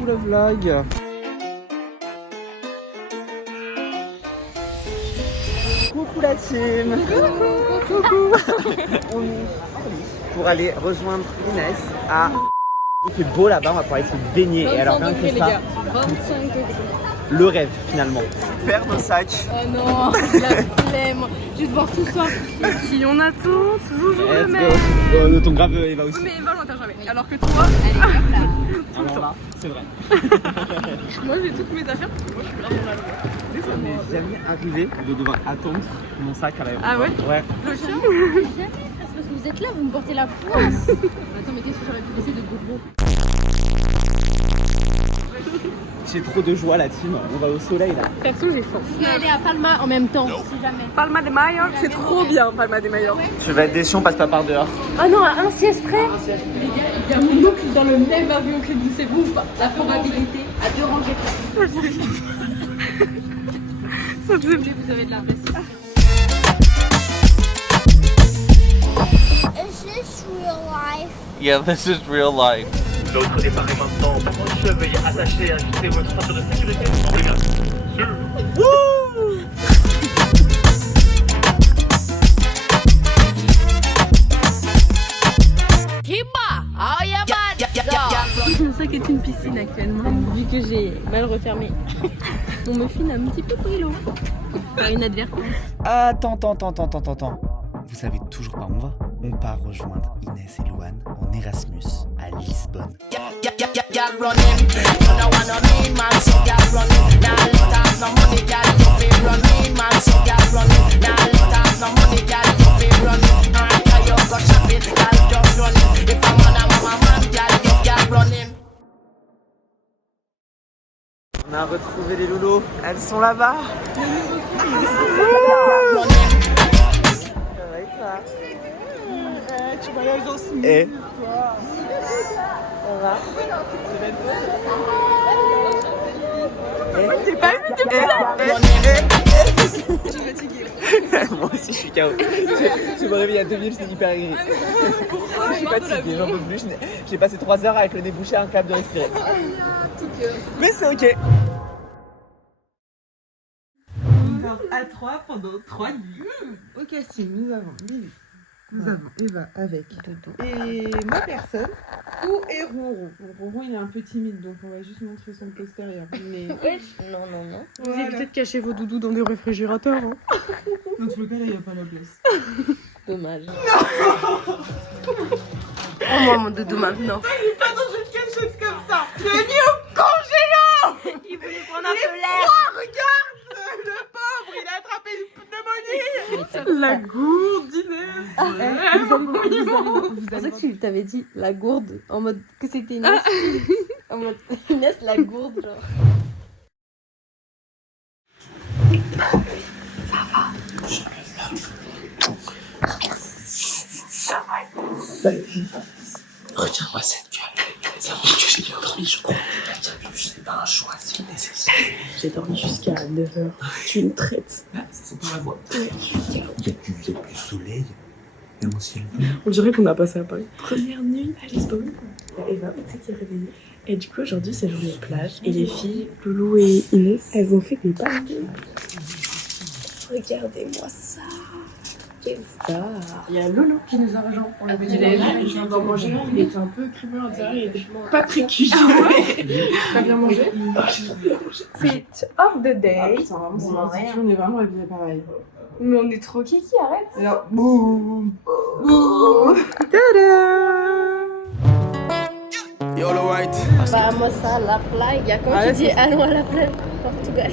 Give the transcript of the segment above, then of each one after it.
Coucou la vlog. Coucou la team. Coucou. On est pour aller rejoindre Inès à... Il fait beau là-bas, on va pouvoir aller se baigner. Et alors rien que ça, 25 degrés. le rêve finalement. Faire nos sacs. Oh non, la flemme. Je vais devoir tout ça. Qui on attend toujours le Let's même. go. Ton grave Eva aussi. Oui, mais Eva, on l'entend jamais. Alors que toi, Alors là, c'est vrai. moi j'ai toutes mes affaires parce que moi je suis grave dans la loi. Ça m'est jamais arrivé de devoir attendre mon sac à l'aéroport. Ah ouais? Ouais. Le chien. Jamais, parce que vous êtes là, vous me portez la poisse. Attends, mais qu'est-ce que j'aurais pu laisser de gros? J'ai trop de joie la team, on va au soleil là. Perso, j'ai faim. On est allé à Palma en même temps, si jamais. Palma de Mallorca, c'est trop bien, Palma de Mallorca. Tu vas être déçu, on passe pas par dehors. Ah non, à un siège près. Les gars, il y a mon oncle dans le même avion que nous, c'est vous ou pas? La probabilité à 2 rangées près. Ça te fait Vous avez de la pression. Is this real life? Yeah, this is real life. L'autre départ est maintenant. Monsieur, veuillez attacher et ajuster votre ceinture de sécurité. Mon sac est une piscine actuellement. Vu que j'ai mal refermé, on me file un petit peu brûlot. Par inadvertance. Attends. Vous savez toujours pas où on va? On part rejoindre Inès et Louane en Erasmus à Lisbonne. On a retrouvé les loulous, elles sont là-bas. Tu voyages en Suisse. Et J'ai pas vu de Je suis fatiguée. Moi aussi je suis KO. Je me réveille à 2 minutes, c'est hyper gris. Je suis fatiguée, j'en peux plus. J'ai passé 3 heures avec le nez bouché, incapable de respirer. Mais c'est ok. On dort à 3 pendant 3 nuits. Au casting, nous avons Lily, nous avons Eva avec Dodo et ma personne, ou et Ronron. Donc Ronron il est un peu timide, donc on va juste montrer son postérieur. Mais Non. Vous avez peut-être caché vos doudous dans des réfrigérateurs. Hein. dans tous les cas là il n'y a pas la place. Dommage. Oh moi mon doudou maintenant. Il est pas dans quelque chose comme ça. Je l'ai mis au congélo. Il voulait prendre un peu l'air. Regarde, le pauvre, il a attrapé une pneumonie. La gourde d'Inès. C'est pour ça que tu t'avais dit la gourde, en mode que c'était Inès. En mode Inès la gourde, genre. Retiens-moi cette gueule. Ça veut dire que j'ai bien dormi, je crois. C'est pas un choix, c'est nécessaire. J'ai dormi jusqu'à 9h. Tu me traites. C'est pour la voix. Il y a du soleil et un ciel bleu. On dirait qu'on a passé à Paris. Première nuit à Lisbonne. Il y a Eva, tu sais, qui est réveillée. Et du coup, aujourd'hui, c'est journée de plage. Et les filles, Loulou et Inès, elles ont fait des paris. Regardez-moi ça. Quelle star. Il y a Lolo qui nous a rejoint pour le petit-déj. Je viens d'en manger. Il était un peu crumeux à l'intérieur. Il était pas très cuit. T'as bien mangé? Fit of the day. Putain, vraiment, c'est particulier, on est vraiment habillés pareil. Mais on est trop kiki, arrête. Et là, boum. YOLO right. Vamos à la playa. Comment tu dis allons à la playa? Portugal.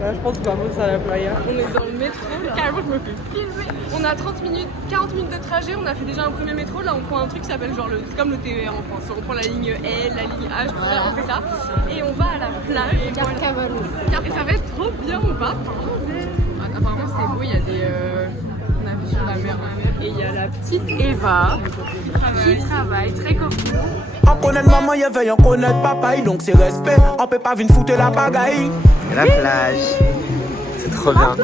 Là, je pense qu'on va à la playa. On est dans le métro là. Carrément, je me fais filmer. On a 30 minutes, 40 minutes de trajet. On a fait déjà un premier métro. Là, on prend un truc qui s'appelle genre c'est comme le TER en France. On prend la ligne L, la ligne H, tout ça, on fait ça. Et on va à la plage. Carcavallo. Et ça va être trop bien, on va. Apparemment, c'est beau. Il y a des. On a vu sur la mer. Et il y a la petite Eva qui travaille très coquine. On connaît maman, il veille, on connaît papa, donc c'est respect. On peut pas venir foutre la pagaille. La plage, c'est trop bien.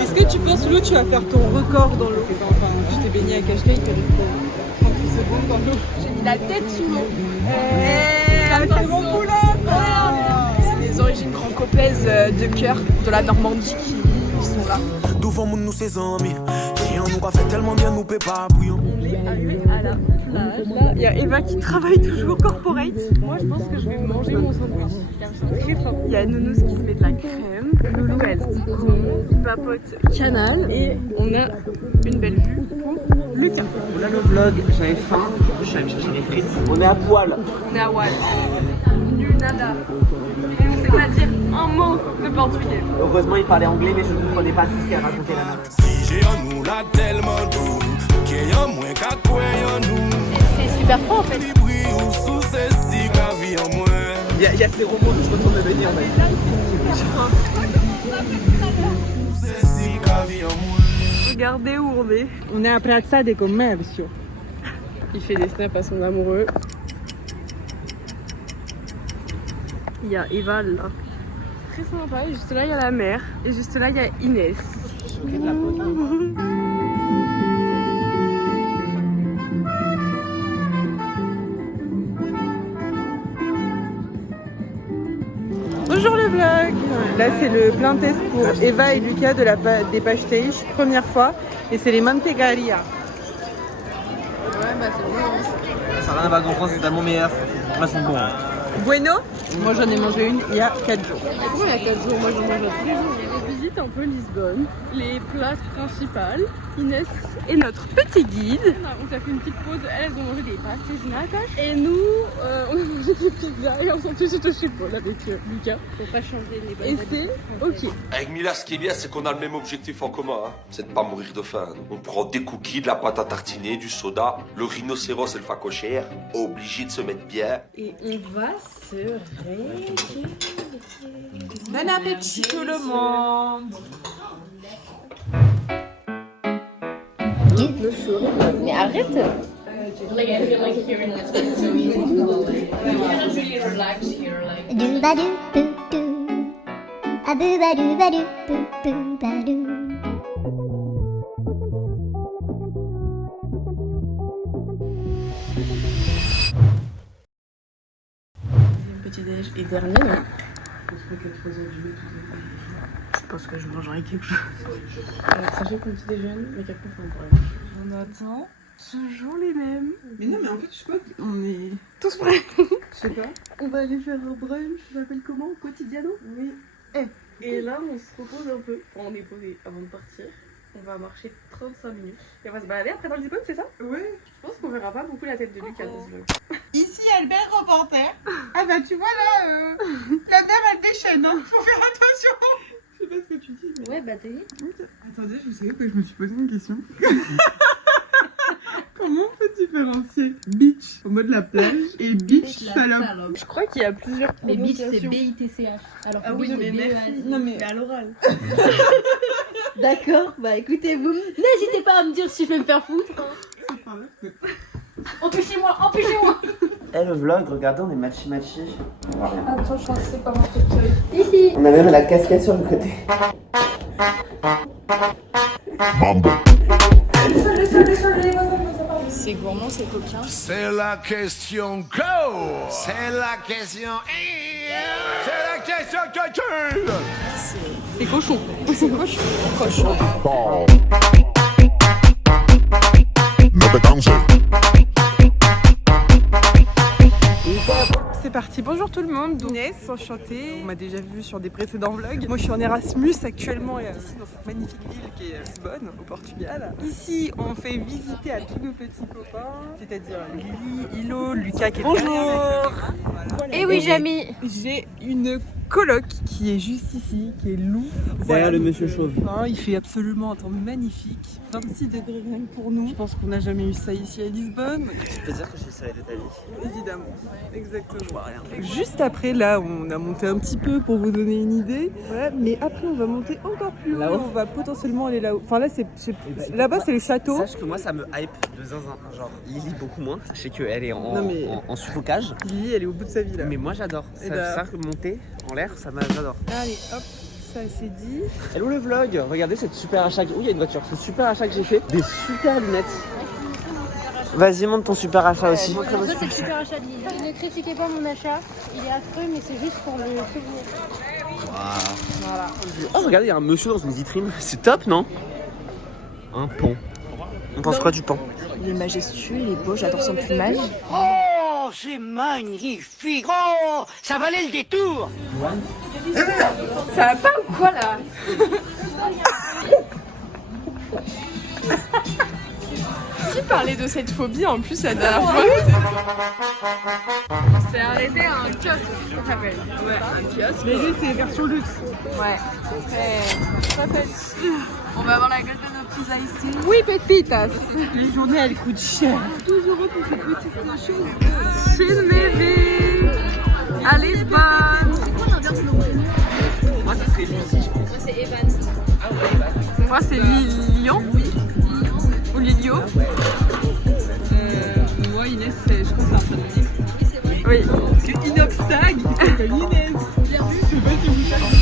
Est-ce que tu penses, Lou, tu vas faire ton record dans l'eau? Enfin, tu t'es baigné à Cascais, tu es resté 36 secondes dans l'eau. la tête sous l'eau. C'est mon poulet. C'est les origines franco-plaises de cœur de la Normandie qui sont là. Devant nous, ses amis. Et on nous a fait tellement bien, nous peut pas bouillon. On est arrivé à la plage. Là, il y a Eva qui travaille toujours corporate. Moi, je pense que je vais manger mon sandwich. Car je sens très fort. Il y a Nounous qui se met de la crème. Loulou, elle papote canal. Et on a une belle vue pour Lucas. Voilà le vlog, j'avais faim, je suis allé me chercher des frites. On est à poil. On est à Wall. Nul nada. Et on sait pas dire un mot de portugais. Heureusement, il parlait anglais, mais je ne comprenais pas tout ce qu'elle racontait là. Si j'ai en nous là tellement doux, qu'il y a moins qu'à quoi en nous. C'est super fort en fait. Les bruits ou sous ceci, la vie en moins. Il y a ces robots qui se retournent de venir. Ceci, la vie en moins. Regardez où on est. On est à Plaza de Comercio. Il fait des snaps à son amoureux. Il y a Eva là. C'est très sympa. Juste là, il y a la mer. Et juste là, il y a Inès. Bonjour le vlog. Là c'est le blind test pour Eva et Lucas de des pastéis, première fois. Et c'est les mantegaria. Ouais, bah c'est bon. Ça n'a rien à voir grand France, c'est tellement meilleur. Elles sont bons. Bueno. Moi j'en ai mangé une il y a 4 jours. Comment il y a 4 jours? Moi je mange tous les jours. On visite un peu Lisbonne, les places principales. Inès et notre petit guide. On s'est fait une petite pause. Elles ont mangé des pastéis nata. Et nous, on a mangé des pizzas et on s'en fait juste au chipol avec Lucas. Faut pas changer les bonnes. Et c'est ok. Avec Mila, ce qui est bien, c'est qu'on a le même objectif en commun, hein. C'est de pas mourir de faim. On prend des cookies, de la pâte à tartiner, du soda, le rhinocéros et le facochère, obligé de se mettre bien. Et on va se régaler. Bon appétit tout le monde. Mais arrête! Do ba do boo doo. A boo ba doo ba doo boo boo ba doo. Petit déj et dernier, non? Je pense que je mangerai quelque chose. Sachez qu'on petit déjeune, mais qu'après on pourrait. On attend. Toujours les mêmes. Mais non mais en fait je crois qu'on est... Tous prêts. Je sais pas. On va aller faire un brunch, ça s'appelle comment? Quotidiano? Oui. Et là on se repose un peu. Enfin, on est posé avant de partir. On va marcher 35 minutes. Et on va se balader après dans Lisbonne, c'est ça? Oui. Je pense qu'on verra pas beaucoup la tête de Lucas dans ce vlog. Ici elle belle reporter. Ah bah tu vois là, la mer elle déchaîne, hein. Faut faire attention. Je sais pas ce que tu dis. Mais... Ouais, bah t'es. Attendez, vous savez que je me suis posé une question. Comment on peut différencier beach au mode de la plage et beach salope? Je crois qu'il y a plusieurs Mais beach c'est prononciations. B-I-T-C-H. Alors que Ah oui, beach, mais c'est merci. B-E-A-C. Non mais à l'oral. D'accord, bah écoutez-vous, n'hésitez pas à me dire si je vais me faire foutre. Empêchez-moi, empêchez-moi. Eh, le vlog, regardez, on est matchy. On voit rien. Attends, je pense que c'est pas mon truc. On a même la casquette sur le côté. C'est gourmand, c'est coquin. C'est la question go. C'est la question. C'est la question cocu. C'est cochon. C'est cochon. Cochon. C'est parti, bonjour tout le monde, Inès, enchantée. On m'a déjà vu sur des précédents vlogs. Moi je suis en Erasmus actuellement ici dans cette magnifique ville qui est Lisbonne, au Portugal. Ici on fait visiter à tous nos petits copains, c'est-à-dire Lily, Hilo, Lucas qui est bonjour. Et oui, Jamy. J'ai une coloc qui est juste ici, qui est Lou. Derrière le monsieur chauve. Non, il fait absolument un temps magnifique, 26 degrés rien que pour nous. Je pense qu'on n'a jamais eu ça ici à Lisbonne. Tu peux dire que j'ai le soleil de ta vie. Évidemment, exactement. Je vois rien. Juste après, là, on a monté un petit peu pour vous donner une idée. Voilà, mais après, on va monter encore plus haut. Là-haut. On va potentiellement aller là-haut. Enfin, là, là-bas, c'est les châteaux. Sache que moi, ça me hype de zinzin. Genre, Lily beaucoup moins. Je sais qu'elle est Non, mais- en suffocage. Lily, elle est au bout de sa vie là. Mais moi, j'adore. Et Ça, bah- ça monter en l'air, j'adore. Allez, hop, ça c'est dit. Hello le vlog. Regardez cette super achat. Oui, il y a une voiture. Ce super achat que j'ai fait. Des super lunettes. Vas-y, monte ton super achat aussi. Ça, c'est le super achat de Lille. Ne critiquez pas mon achat, il est affreux, mais c'est juste pour le souvenir. Voilà. Oh, regardez, il y a un monsieur dans une vitrine. C'est top, non? Un pont. On pense quoi du pont? Il est majestueux, il est beau, j'adore son plumage. Oh, c'est magnifique. Oh, ça valait le détour. Ça va pas ou quoi là? Qui parlait de cette phobie en plus la dernière fois? C'est arrêté à un kiosque, ça s'appelle. Ouais, un kiosque. Mais lui, c'est version luxe. Ouais. Ça fait. On va avoir la gueule de nos petits ice tea. Oui, pépitas. Les journées, elles coûtent cher. 12 € pour cette petite chose. Chez Mévé. À Lisbonne. Moi, ça serait Lucie, je pense. Moi, c'est Evan. Moi, c'est Lilian. Ou Lilio. Moi, Inès, je crois que c'est un prénom. Oui. Parce que Inox Tag, il s'appelle Inès. Je sais pas si vous savez.